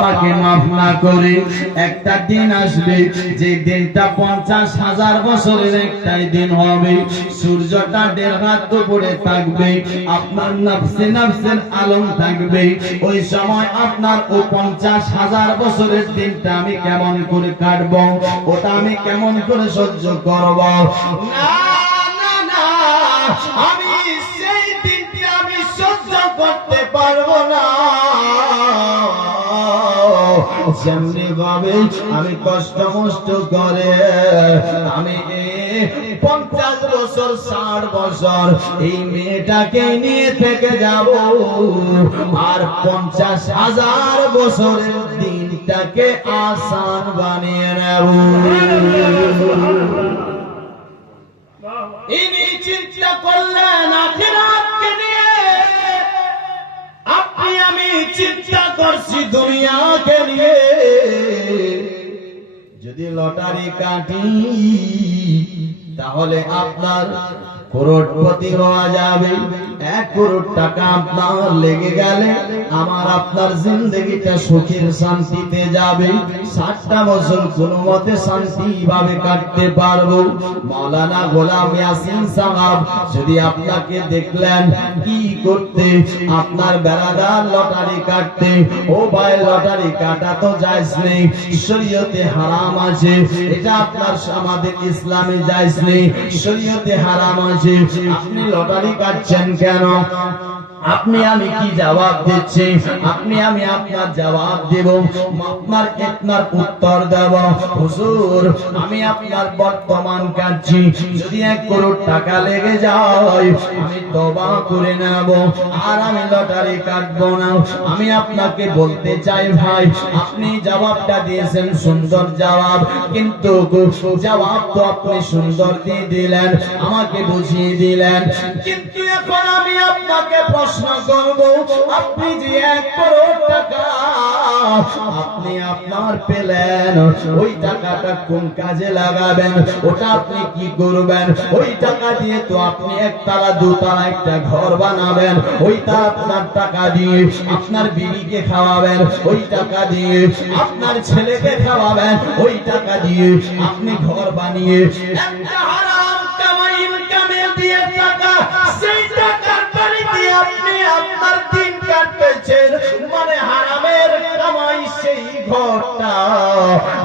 আমাকে মাফ না করে একটা দিন আসবে যে দিনটা পঞ্চাশ হাজার বছরের একটাই দিন হবে। সূর্যটা দেড় হাত উপরে থাকবে, আপনার নফসে নফসের আলম থাকবে। ওই সময় আপনার ও পঞ্চাশ হাজার বছরের দিনটা আমি কেমন করে কাটবো, ওটা আমি কেমন করে সহ্য করব? আমি সেই দিনটি আমি সহ্য করতে পারব না। যেমনি ভাবে আমি কষ্ট মষ্ট করে, আমি পঞ্চাশ বছর, ষাট বছর এই মেয়েটাকে নিয়ে থেকে যাব। আর পঞ্চাশ হাজার বছরের দিনটাকে আসান বানিয়ে নেব। ইনি চিন্তা করলেন আখিরাতকে নিয়ে। আপনি আমি চিন্তা করছি দুনিয়াকে নিয়ে। যদি লটারি কাটি তাহলে আপনার করোড়পতি হওয়া যাবে। এক করোড় টাকা আপনার লেগে গেলে আমার আপনার জিন্দগিটা সুখের শান্তিতে যাবে। ষাটটা বছর কোনো মতে শান্তি ভাবে কাটতে পারব। মৌলানা গোলাম ইয়াসিন সাহাব, যদি আপনাকে দেখলেন কি করতে, আপনার বেড়াদার লটারি কাটতে, ও ভাই লটারি কাটা তো যাইস নেই, শরীয়তে হারাম আছে, এটা আপনার আমাদের ইসলামে যাইস নেই, শরীয়তে হারাম আছে, আপনি লটারি কাটছেন কেন? কেন আপনি আমি কি জবাব দিচ্ছি? আপনি আমি আপনার জবাব দেব। আপনার আপনার উত্তর দেব। হুজুর, আমি আপনার বর্তমান কাটছি যদি এক করোড় টাকা লেগে যায়, আমি তবা করে নেব। আর আমি লটারি কাটবো না। আমি আপনাকে বলতে চাই ভাই, আপনি জবাবটা দিয়েছেন সুন্দর জবাব। কিন্তু জবাব তো আপনি সুন্দর দিয়ে দিলেন, আমাকে বুঝিয়ে দিলেন। কিন্তু এখন আমি আপনাকে প্রশ্ন করব, আপনি যে এক করোড় টাকা, আপনি আপনার পেলেন, ওই টাকাটা কোন কাজে লাগাবেন, ওটা আপনি কি করবেন? ওই টাকা দিয়ে তো আপনি একতলা, দুতলা একটা ঘর বানাবেন, ওইটা আপনার টাকা দিয়ে আপনার বিবিকে খাওয়াবেন, ওই টাকা দিয়ে আপনার ছেলেকে খাওয়াবেন, ওই টাকা দিয়ে আপনি ঘর বানিয়ে একটা কাটতেছেন মানে হারামের কামাই সেই ঘরটা,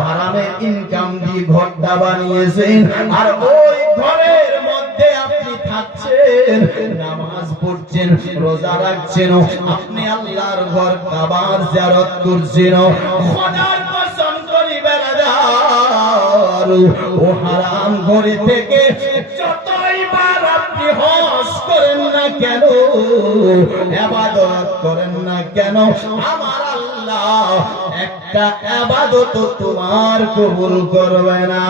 হারামের ইনকাম দিয়ে ঘরটা বানিয়েছেন। আর ওই ঘরের মধ্যে আপনি থাকছেন, নামাজ পড়ছেন, রোজা রাখছেন, আপনি আল্লাহর ঘর কাবার জিয়ারত করছেন। ও হারাম ঘরে থেকে না কেন? এবাদত করেন না কেন? আমার আল্লাহ একটা এবাদত তোমার কবুল করবে না।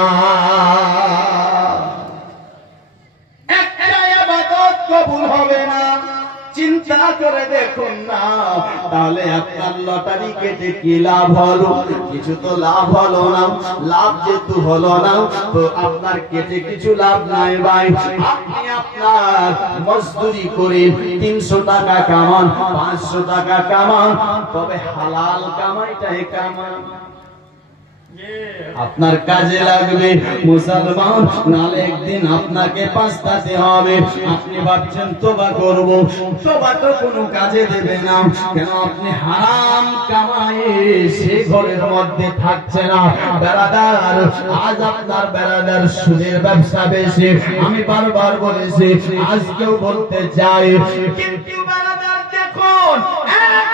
একটা আবাদত কবুল হবে না। চিন্তা করে দেখুন না। তাহলে আপনার লটারি কেটে কি লাভ হলো? কিছু তো লাভ হলো না। লাভ যেহেতু হলো না, তো আপনার কেটে কিছু লাভ নাই ভাই। আপনি আপনার মজদুরি করে তিনশো টাকা কামান, পাঁচশো টাকা কামান, তবে হালাল কামাইটাই কামান। আপনার কাজে লাগবে মুসলমান, নালে একদিন আপনাকে পাস্তাতে হবে। আপনি ভাবছেন, তোবা করব। তোবা তো কোনো কাজে দেবে না। কেন আপনি হারাম কামায়ে সে ঘরের মধ্যে থাকছে না। বেড়াদার, আজ আপনার বেড়াদার সুদের ব্যবসা বেশি। আমি বারবার বলেছি, আজকেও বলতে চাই, কিন্তু বেড়াদার দেখুন, এক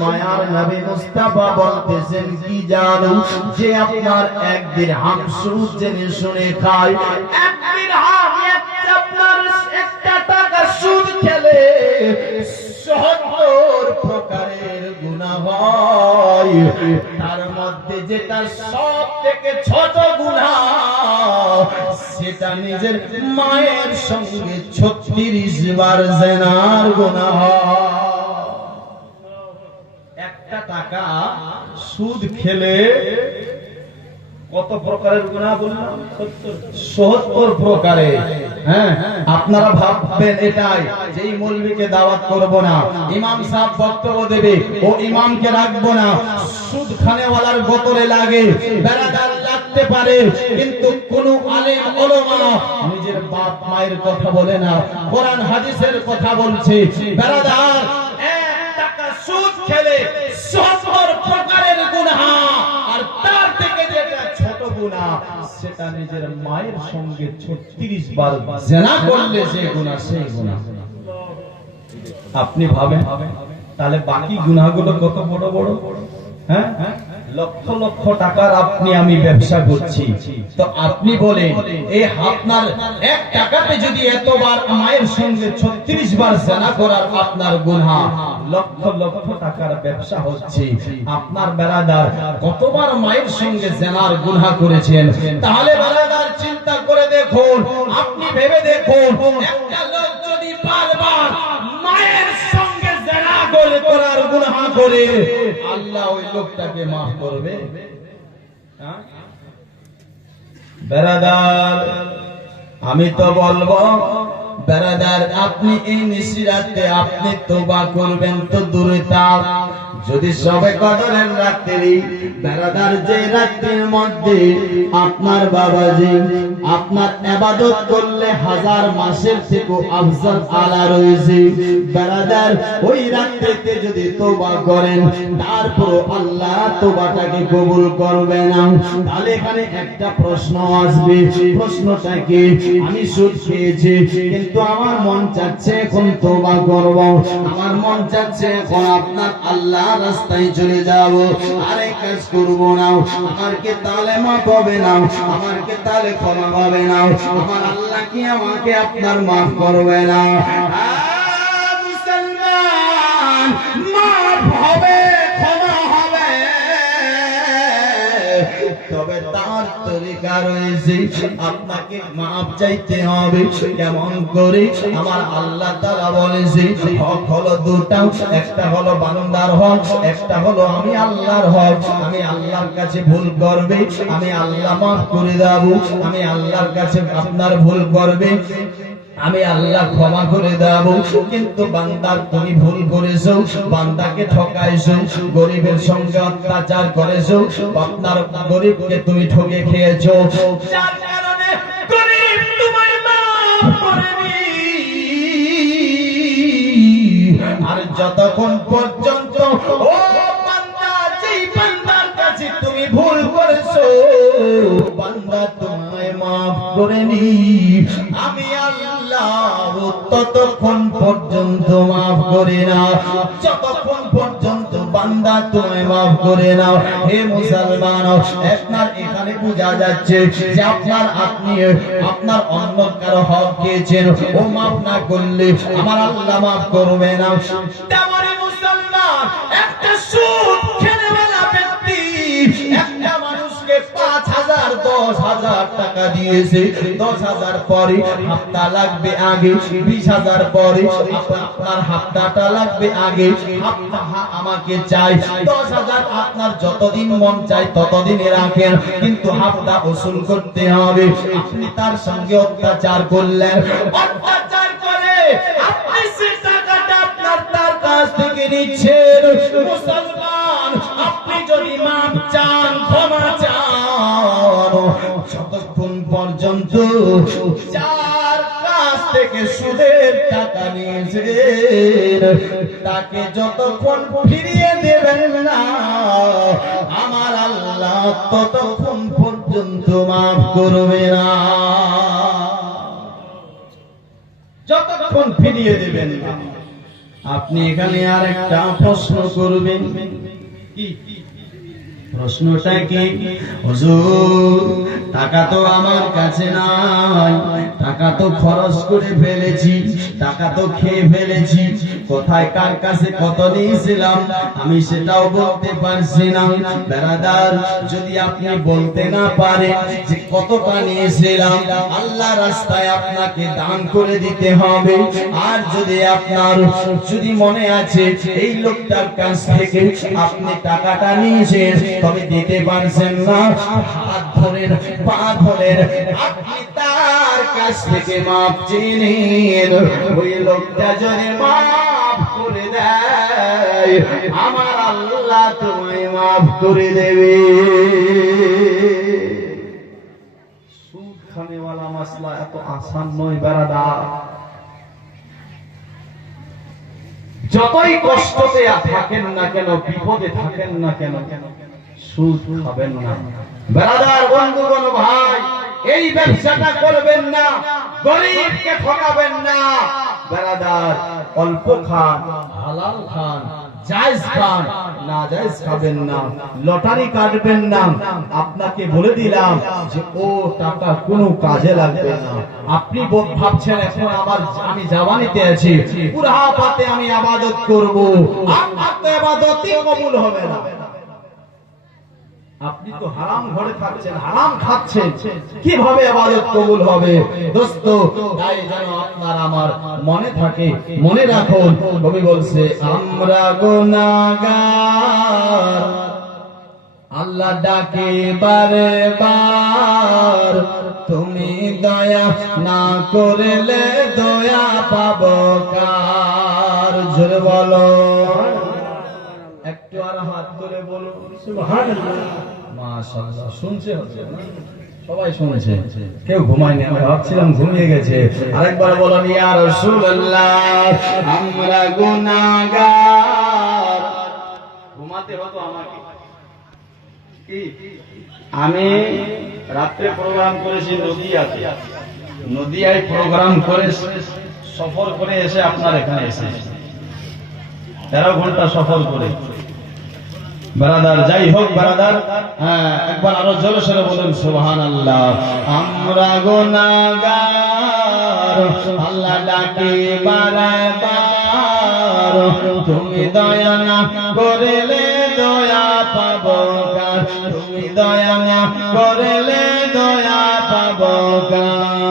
মায়ার নবী মুস্তাফা বলতেছেন, কি জানো যে আপনার এক দিরহাম সুদ জেনে শুনে খায়, এক দিরহাম একটা আপনার একটা টাকা সুদ খেলে সত্তর প্রকারের গুনাহ হয়। তার মধ্যে যেটা সব থেকে ছোট গুনাহ সেটা নিজের মায়ের সঙ্গে ছত্রিশ বার জেনার গুনাহ একটা টাকা সুদ খেলে কত প্রকারের গুনাহ বললাম? সত্তর। প্রকারে হ্যাঁ আপনারা ভাববেন এটাই যে এই দাওয়াত করব না। ইমাম সাহেব বক্তব্য দেবে, ও ইমামকে রাখব না। সুদ খানেওয়ালার বোতলে লাগে, বেড়াদার লাগতে পারে, কিন্তু কোন আলেম নিজের বাপ মায়ের কথা বলে না। কোরআন, হাদিসের কথা বলছে, বেড়াদার খেলে সত্তর প্রকারের গুণা আর তার থেকে যেটা ছোট গুণা সেটা নিজের মায়ের সঙ্গে 36 বার জেনা করলে যে গুণা সেই গুণা আপনি ভাবেন? তাহলে বাকি গুণাগুলো কত বড় বড়? হ্যাঁ হ্যাঁ? লক্ষ লক্ষ টাকার আপনি আমি ব্যবসা করছি। তো আপনি বলে এই আপনার এক টাকাতে যদি এতবার মায়ের সঙ্গে ছত্রিশ বার জেনা করার আপনার গুনহা, লক্ষ লক্ষ টাকার ব্যবসা হচ্ছে। আপনার বেড়াদার কতবার মায়ের সঙ্গে জেনার গুনহা করেছেন? তাহলে বেড়াদার চিন্তা করে দেখুন, আপনি ভেবে দেখুন, একটা করে আল্লাহ ওই লোকটাকে মাফ করবে। বেড়াদার আমি তো বলব বেড়াদার আপনি এই নিশিরাতে আপনি তোবা করবেন তো দূরে তাও যদি সবে কদরের রাত্রি বেড়াদার যে রাত্রির মধ্যে আপনার বাবাজি আপনার আবাদত করলে হাজার মাসের থেকে আফজাল আলা রয়েছে। বেড়াদার ওই রাত্রিতে যদি তোবা করেন, তারপর আল্লাহ তোবাটাকে কবুল করবে না। তাহলে এখানে একটা প্রশ্ন আসবে। প্রশ্নটা কি? আমি সুদ খেয়েছি, কিন্তু আমার মন চাচ্ছে এখন তোবা করব। আমার মন চাচ্ছে এখন আপনার আল্লাহ রাস্তায় চলে যাব। আরে কাজ করব না। আমারকে তালে মাফ হবে না। আমারকে তালে ক্ষমা হবে না। আমার আল্লাহ কি আমাকে আপনার মাফ করবে না? রয়েছে। আপনাকে মাপ চাইতে হবে। কেমন করে? আমার আল্লাহ তারা বলেছে, হক হলো একটা হলো বান্দার হক, একটা হলো আমি আল্লাহর হক। আমি আল্লাহর কাছে ভুল করবে, আমি আল্লাহ মাফ করে দেব। আমি আল্লাহর কাছে আপনার ভুল করবে। আমি আল্লাহ ক্ষমা করে দেব। কিন্তু বান্দার তুমি ভুল করেছ, বান্দাকে ঠকাইছো, গরিবের সঙ্গে অত্যাচার করেছ, আপনার গরিবকে তুমি ঠকে খেয়েছো। আর যতক্ষণ পর্যন্ত তুমি ভুল করেছ, বান্দা তোমায় মাফ আমি আল্লাহ ততক্ষণ পর্যন্ত মাফ করে না যতক্ষণ পর্যন্ত বান্দা তোমায় মাফ করে নাও। হে মুসলমান আপনার এখানে বোঝা যাচ্ছে যে আপনার আপনি আপনার অন্য কারও হক খেয়েছেন ও মাফ না করলে আমার আল্লাহ মাফ করবে না। মুসলমান, একটা সুদ ব্যক্তি একটা মানুষকে পাঁচ হাজার, দশ হাজার টাকা দিয়েছে। দশ হাজার পরে হাপ্তা লাগবে আগে, বিশ হাজার পরে আপনার হাপ্তাটা লাগবে আগে। আমাকে চাই দশ হাজার আপনার যতদিন মন চাই ততদিনে রাখেন। কিন্তু হাপ্তা ওসুল করতে হবে। আপনি তার সঙ্গে অত্যাচার করলেন। অত্যাচার করে আপনি সে টাকাটা আপনার তার কাছ থেকে নিচ্ছেন। মুসলমান যার কাছ থেকে সুদের টাকা নিয়েছেন, তাকে যতক্ষণ ফিরিয়ে দেবেন না, আমার আল্লাহ ততক্ষণ পর্যন্ত মাফ করবে না। যতক্ষণ ফিরিয়ে দেবেন, আপনি এখানে আর একটা প্রশ্ন করবেন। কি? প্রশ্নটা কি টাকা তো আমার কাছে নাই, টাকা তো খরচ করে ফেলেছি, টাকা তো খেয়ে ফেলেছি, কোথায় কার কাছে কত নিয়েছিলাম, আমি সেটাও বলতে পারছি না। বেড়াদার যদি আপনি বলতে না পারেন যে কতটা নিয়েছিলাম, আল্লাহ রাস্তায় আপনাকে দান করে দিতে হবে। আর যদি আপনার, যদি মনে আছে, এই লোকটার কাছ থেকে আপনি টাকাটা নিয়েছেন তবে দিতে পারছেন না। হাত ধরেন পা ধরেন আপনি তার কাছ থেকে মাপ চিনেন ওই লোকটা যদি মাপ করে দেয়, আমার আল্লাহ তোমায় মাফ করে দেবে। যতই কষ্টতে থাকেন না কেন, বিপদে থাকেন না কেন কেন সুদ খাবেন না। বন্ধুগণ ভাই, এই ব্যবসাটা করবেন না, গরিবকে ঠকাবেন না। বেড়াদার অল্প খান, হালাল খান লটারি কাটবেন না। আপনাকে বলে দিলাম যে, ও টাকা কোনো কাজে লাগবে না। আপনি ভাবছেন, এখন আমার আমি জাবানিতে আছি। পুরা পাতে আমি আবাদত করব। আবাদতই কবুল হবে না। আপনি তো হারাম ঘরে থাকছেন, হারাম খাচ্ছেন। কীভাবে আবাদত কবুল হবে? দোস্ত, তাই যেন আপনার আমার মনে থাকে। মনে রাখুন কবি বলছে, আমরা গুনাহগার। আল্লাহ ডাকে বারে বার তুমি দয়া না করলে দয়া পাবো কার? জোরে বলো। মাশাআল্লাহ, শুনছে? সবাই শুনেছে। কেউ ঘুমায়নি আমি ভাবছিলাম ঘুমিয়ে গেছে। আরেকবার বলুন, ইয়া রাসূলুল্লাহ, আমরা গুনাহগার। ঘুমাতে হতো আমাকে। আমি রাত্রে প্রোগ্রাম করেছি, নদিয়াতে। নদিয়ায় প্রোগ্রাম করে সফর করে এসে আপনার এখানে এসে তেরো ঘণ্টা সফর করে। বারাদার, যাই হোক বারাদার হ্যাঁ একবার আরও জোরে সরে বলুন সুবহান আল্লাহ আমরা গুনাহগার, আল্লাহ ডাকি বারবার তুমি দয়া না করলে দয়া পাবো তুমি দয়া না করলে দয়া পাবো কার?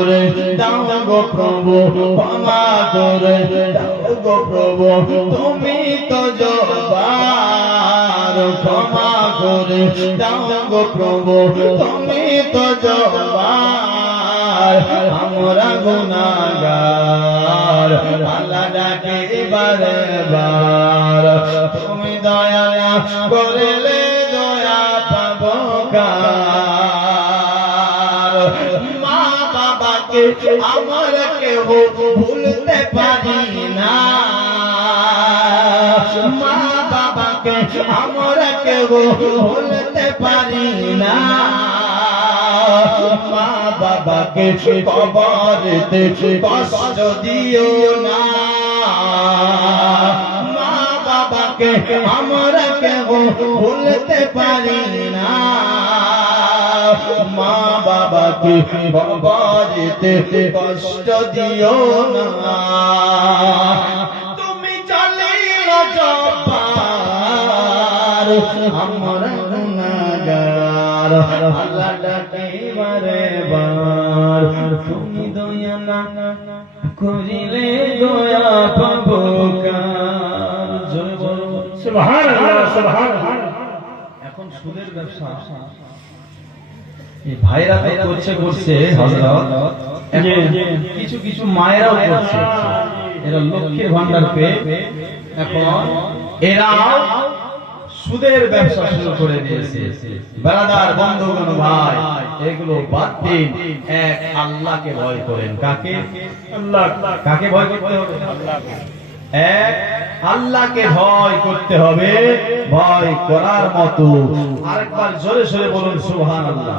করে দাও গো প্রভু, ক্ষমা করে দাও গো প্রভু, তুমি তো জবার ক্ষমা করে দাও গো প্রভু, তুমি তো জবার আমরা গুনাহগার আল্লাহ ডাকে বারে বার, তুমি দয়া করলে বাবাকে আমার কেউ ভুলতে পারি না। মা বাবাকে আমরা কেউ ভুলতে পারি না। মা বাবাকে কবরতে কষ্ট দিও না। মা বাবাকে আমরা কেউ ভুলতে পারি না। মা বাবাকে কবরতে কষ্ট দিও না। তুমি চলিল জব্বার আমরা গুনাহগার আল্লাহ ডাকে বারে বার। তুমি দয়া না করিলে দয়া পাবো কার? জোরে এখন সুদের ব্যবসা। ভাইরা তো করছে করছে কিছু কিছু মায়েরাও করছে। এরা লক্ষ্মীর ভান্ডার পেয়ে এখন এরাও সুদের ব্যবসা শুরু করে দিয়েছে। বেড়াদার বন্ধুগণ ভাই, এগুলো বাদ দিন। এক, আল্লাহকে ভয় করেন। কাকে? কাকে ভয় করতে হবে? এক, আল্লাহকে ভয় করতে হবে। ভয় করার মতো। আরেকবার জোরে সরে বলুন সুবহান আল্লাহ